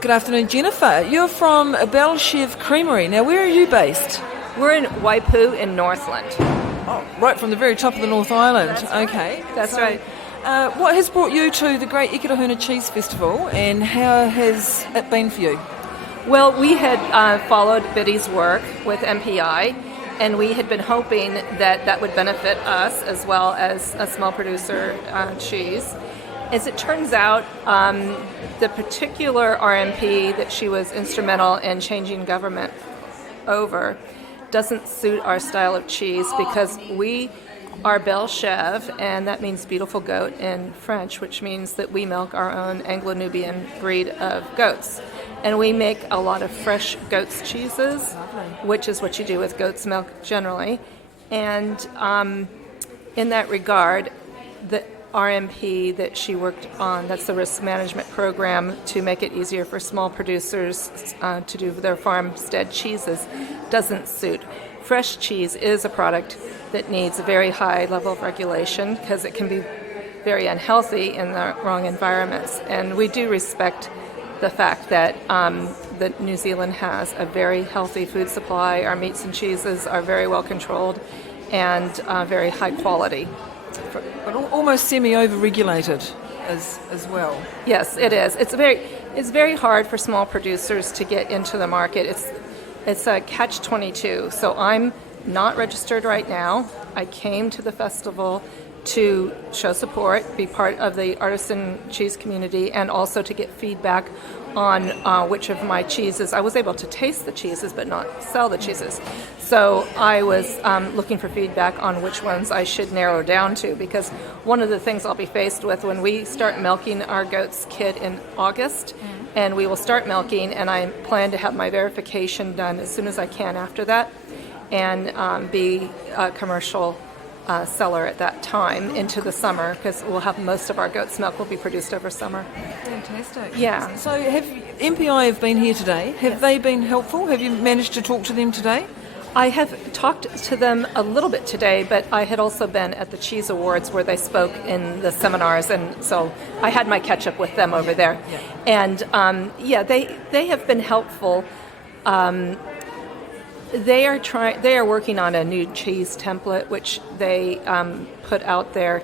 Good afternoon, Jennifer. You're from Belle Chèvre Creamery. Now, where are you based? We're in Waipu in Northland. Oh, right from the very top of the North Island. That's right. Okay. That's right. What has brought you to the Great Eketahuna Cheese Festival, and how has it been for you? Well, we had followed Biddy's work with MPI, and we had been hoping that that would benefit us as well as a small producer cheese. As it turns out, the particular RMP that she was instrumental in changing government over doesn't suit our style of cheese because we are Belle Chèvre, and that means beautiful goat in French, which means that we milk our own Anglo-Nubian breed of goats. And we make a lot of fresh goat's cheeses, which is what you do with goat's milk generally. And in that regard, the RMP that she worked on, that's the risk management program to make it easier for small producers to do their farmstead cheeses, doesn't suit. Fresh cheese is a product that needs a very high level of regulation because it can be very unhealthy in the wrong environments. And we do respect the fact that New Zealand has a very healthy food supply. Our meats and cheeses are very well controlled and very high quality. But almost semi-over-regulated as well. Yes, it is. It's very hard for small producers to get into the market. It's a catch-22. So I'm not registered right now. I came to the festival to show support, be part of the artisan cheese community, and also to get feedback on which of my cheeses. I was able to taste the cheeses but not sell the cheeses. So I was looking for feedback on which ones I should narrow down to, because one of the things I'll be faced with when we start milking our goat's kid in August, and we will start milking, and I plan to have my verification done as soon as I can after that, and be a commercial seller at that time into the summer, because we'll have most of our goat's milk will be produced over summer. Fantastic. Yeah. So MPI have been here today. Have they been helpful? Have you managed to talk to them today? I have talked to them a little bit today, but I had also been at the Cheese Awards where they spoke in the seminars, and so I had my catch up with them over there. Yeah. And they have been helpful. They are working on a new cheese template, which they put out there.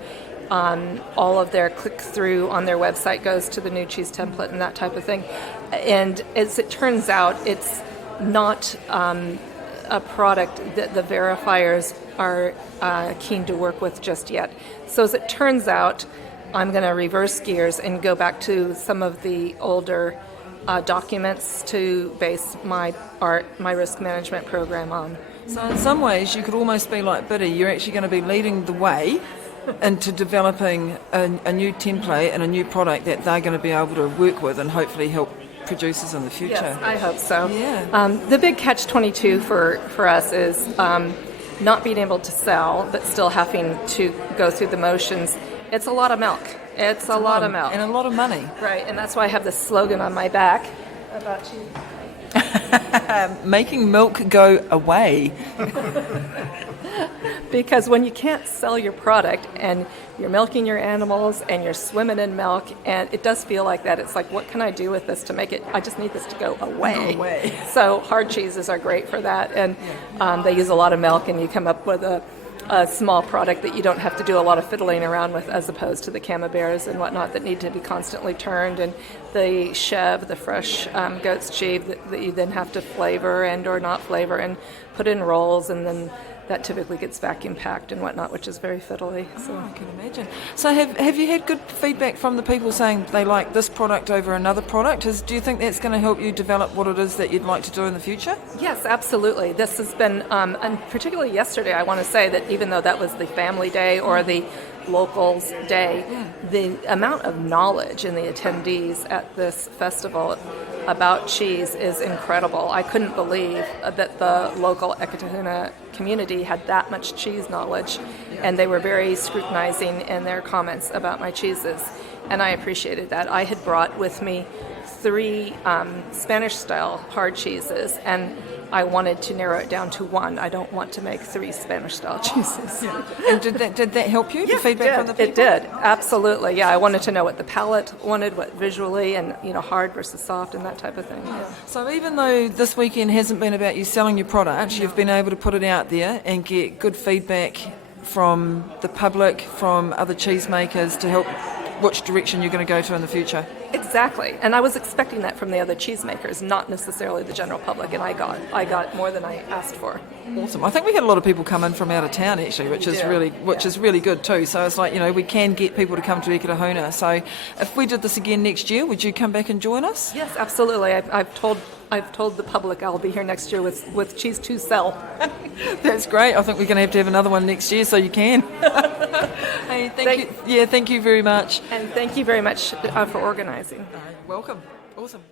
All of their click-through on their website goes to the new cheese template and that type of thing. And as it turns out, it's not a product that the verifiers are keen to work with just yet. So as it turns out, I'm going to reverse gears and go back to some of the older documents to base my risk management program on. So in some ways, you could almost be like Biddy. You're actually going to be leading the way into developing a new template and a new product that they're going to be able to work with and hopefully help producers in the future. Yes, I hope so. Yeah. The big catch-22 for us is not being able to sell, but still having to go through the motions. It's a lot of milk. It's a lot of milk. And a lot of money. Right, and that's why I have this slogan on my back about cheese. Making milk go away. Because when you can't sell your product and you're milking your animals and you're swimming in milk, and it does feel like that. It's like, what can I do with this to make it? I just need this to go away. So hard cheeses are great for that, and they use a lot of milk, and you come up with a small product that you don't have to do a lot of fiddling around with, as opposed to the camemberts and whatnot that need to be constantly turned, and the chèvre, the fresh goat's cheese that you then have to flavor and or not flavor and put in rolls, and then that typically gets vacuum packed and whatnot, which is very fiddly. So I can imagine. So have you had good feedback from the people saying they like this product over another product? Do you think that's going to help you develop what it is that you'd like to do in the future? Yes, absolutely. This has been, and particularly yesterday, I want to say that even though that was the family day or the locals day, the amount of knowledge in the attendees at this festival about cheese is incredible. I couldn't believe that the local Eketahuna community had that much cheese knowledge, and they were very scrutinizing in their comments about my cheeses, and I appreciated that. I had brought with me 3 Spanish-style hard cheeses, and I wanted to narrow it down to one. I don't want to make 3 Spanish-style cheeses. And did that help you? The feedback from the people? It did, absolutely. Yeah, I wanted to know what the palate wanted, what visually, and hard versus soft, and that type of thing. Yeah. So even though this weekend hasn't been about you selling your product, you've been able to put it out there and get good feedback from the public, from other cheesemakers to help which direction you're going to go to in the future. Exactly, and I was expecting that from the other cheesemakers, not necessarily the general public, and I got more than I asked for. Awesome. I think we had a lot of people come in from out of town actually, which is really good too. So it's like, we can get people to come to Eketahuna. So if we did this again next year, would you come back and join us? Yes, absolutely. I've told the public I'll be here next year with cheese to sell. That's great. I think we're going to have another one next year, so you can. Hey, thank you. Yeah, thank you very much. And thank you very much for organizing. Welcome. Awesome.